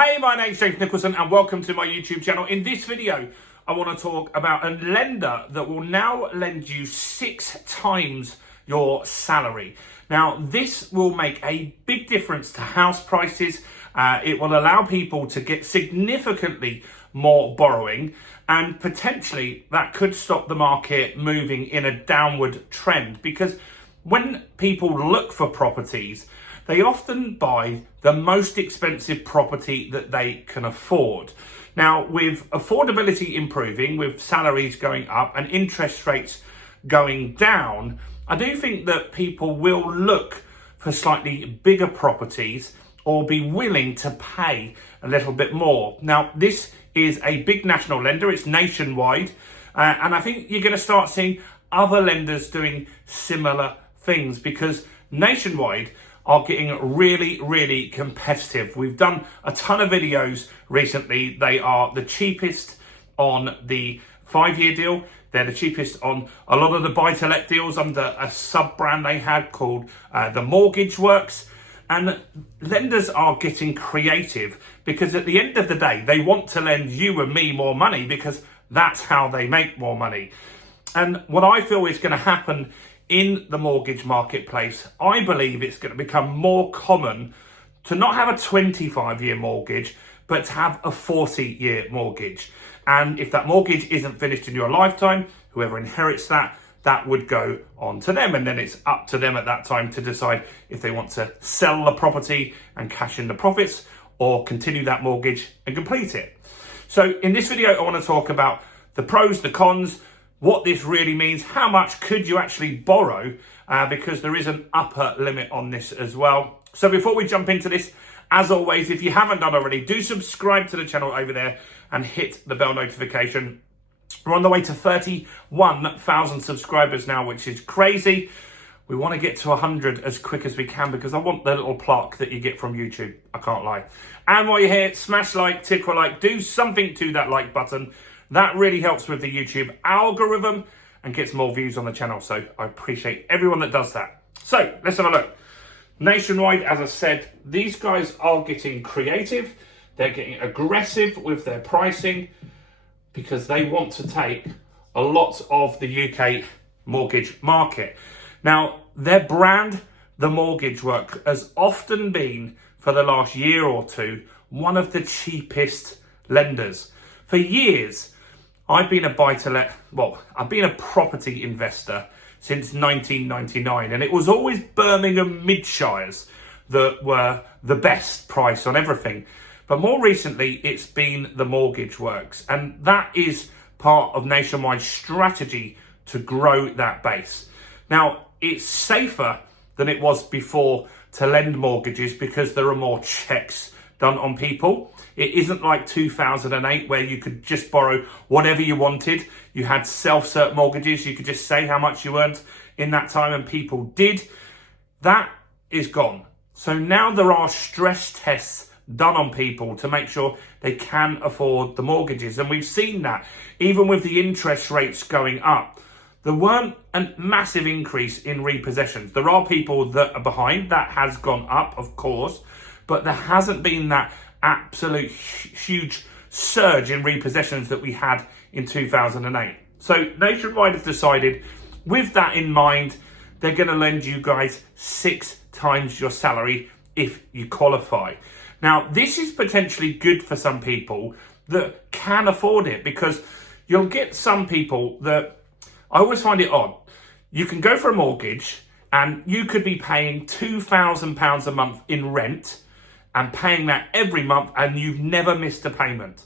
Hey, my name's James Nicholson and welcome to my YouTube channel. In this video, I want to talk about a lender that will now lend you 6 times your salary. Now, this will make a big difference to house prices. It will allow people to get significantly more borrowing, and potentially that could stop the market moving in a downward trend, because when people look for properties, they often buy the most expensive property that they can afford. Now, with affordability improving, with salaries going up and interest rates going down, I do think that people will look for slightly bigger properties or be willing to pay a little bit more. Now, this is a big national lender. It's nationwide. And I think you're going to start seeing other lenders doing similar things, because nationwide are getting really competitive. We've done a ton of videos recently. They are the cheapest on the 5-year deal. They're the cheapest on a lot of the buy-to-let deals under a sub-brand they had called The Mortgage Works. And lenders are getting creative, because at the end of the day, they want to lend you and me more money, because that's how they make more money. And what I feel is going to happen in the mortgage marketplace, I believe it's going to become more common to not have a 25-year mortgage, but to have a 40-year mortgage. And if that mortgage isn't finished in your lifetime, whoever inherits that would go on to them. And then it's up to them at that time to decide if they want to sell the property and cash in the profits, or continue that mortgage and complete it. So in this video, I want to talk about the pros, the cons, what this really means, how much could you actually borrow, because there is an upper limit on this as well. So before we jump into this, as always, if you haven't done already, do subscribe to the channel over there and hit the bell notification. We're on the way to 31,000 subscribers now, which is crazy. We want to get to 100 as quick as we can, because I want the little plaque that you get from YouTube. I can't lie. And while you're here, smash like, tickle like, do something to that like button. That really helps with the YouTube algorithm and gets more views on the channel. So I appreciate everyone that does that. So let's have a look. Nationwide, as I said, these guys are getting creative. They're getting aggressive with their pricing, because they want to take a lot of the UK mortgage market. Now, their brand, The Mortgage Works, has often been, for the last year or two, one of the cheapest lenders. For years, I've been a property investor since 1999, and it was always Birmingham Midshires that were the best price on everything. But more recently, it's been The Mortgage Works, and that is part of Nationwide's strategy to grow that base. Now, it's safer than it was before to lend mortgages, because there are more checks done on people. It isn't like 2008, where you could just borrow whatever you wanted. You had self-cert mortgages. You could just say how much you earned in that time, and people did. That is gone. So now there are stress tests done on people to make sure they can afford the mortgages. And we've seen that even with the interest rates going up. There weren't a massive increase in repossessions. There are people that are behind. That has gone up, of course, but there hasn't been that absolute huge surge in repossessions that we had in 2008. So Nationwide has decided, with that in mind, they're going to lend you guys 6 times your salary if you qualify. Now, this is potentially good for some people that can afford it, because you'll get some people that, I always find it odd. You can go for a mortgage and you could be paying £2,000 a month in rent, and paying that every month, and you've never missed a payment.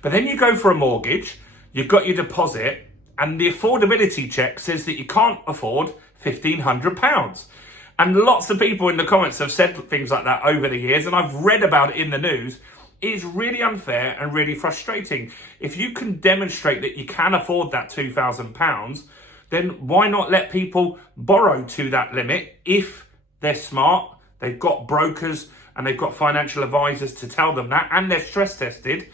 But then you go for a mortgage, you've got your deposit, and the affordability check says that you can't afford £1,500. And lots of people in the comments have said things like that over the years, and I've read about it in the news. It's really unfair and really frustrating. If you can demonstrate that you can afford that £2,000, then why not let people borrow to that limit if they're smart, they've got brokers, and they've got financial advisors to tell them that, and they're stress tested.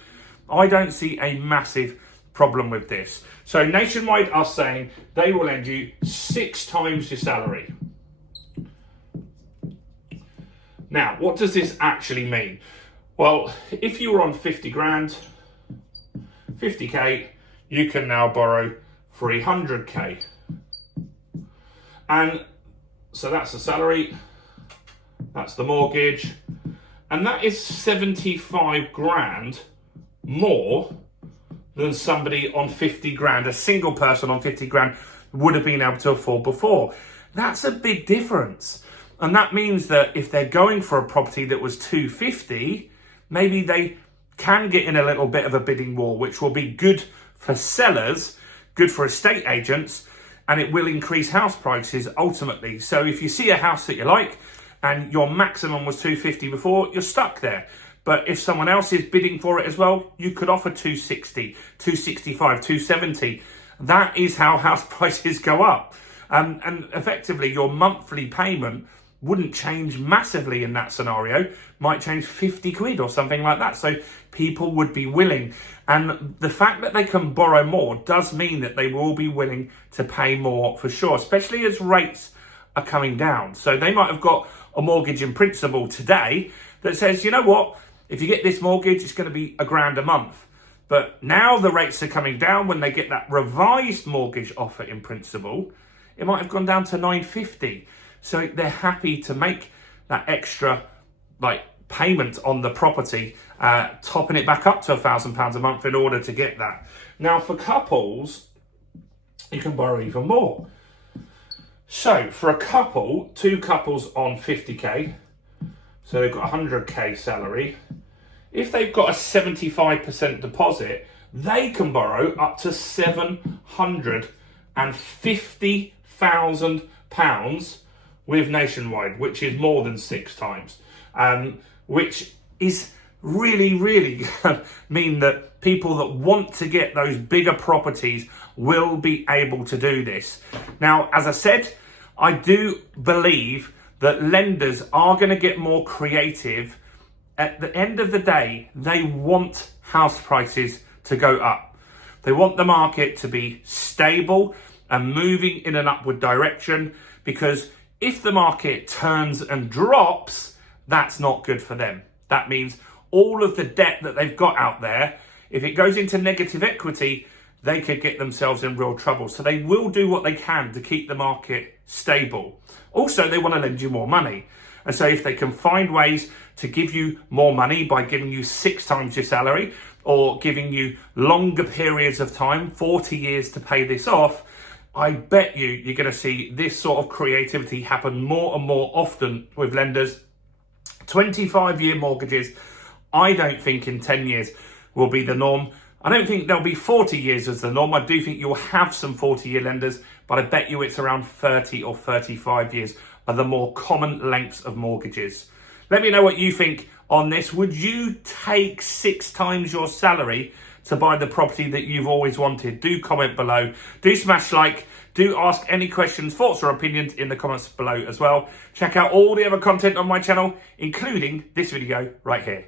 I don't see a massive problem with this. So Nationwide are saying they will lend you 6 times your salary. Now, what does this actually mean? Well, if you were on 50 grand, 50k, you can now borrow 300k. And so that's the salary, that's the mortgage, and that is 75 grand more than somebody on 50 grand, a single person on 50 grand would have been able to afford before. That's a big difference. And that means that if they're going for a property that was 250, maybe they can get in a little bit of a bidding war, which will be good for sellers, good for estate agents, and it will increase house prices ultimately. So if you see a house that you like and your maximum was 250 before, you're stuck there. But if someone else is bidding for it as well, you could offer 260, 265, 270. That is how house prices go up. And effectively, your monthly payment wouldn't change massively in that scenario, might change 50 quid or something like that. So people would be willing. And the fact that they can borrow more does mean that they will be willing to pay more for sure, especially as rates are coming down. So they might have got a mortgage in principle today that says, you know what, if you get this mortgage, it's going to be £1,000 a month. But now the rates are coming down. When they get that revised mortgage offer in principle, it might have gone down to 950. So they're happy to make that extra payment on the property, topping it back up to £1,000 a month in order to get that. Now for couples, you can borrow even more. So for a couple, two couples on 50k, so they've got 100k salary. If they've got a 75% deposit, they can borrow up to £750,000 with Nationwide, which is more than 6 times, which is really, really going to mean that people that want to get those bigger properties will be able to do this. Now, as I said, I do believe that lenders are going to get more creative. At the end of the day, they want house prices to go up. They want the market to be stable and moving in an upward direction, because if the market turns and drops, that's not good for them. That means all of the debt that they've got out there, if it goes into negative equity, they could get themselves in real trouble. So they will do what they can to keep the market stable. Also, they want to lend you more money. And so if they can find ways to give you more money by giving you 6 times your salary, or giving you longer periods of time, 40 years to pay this off, I bet you're going to see this sort of creativity happen more and more often with lenders. 25-year mortgages, I don't think in 10 years will be the norm. I don't think there'll be 40 years as the norm. I do think you'll have some 40-year lenders, but I bet you it's around 30 or 35 years are the more common lengths of mortgages. Let me know what you think on this. Would you take 6 times your salary to buy the property that you've always wanted? Do comment below. Do smash like. Do ask any questions, thoughts or opinions in the comments below as well. Check out all the other content on my channel, including this video right here.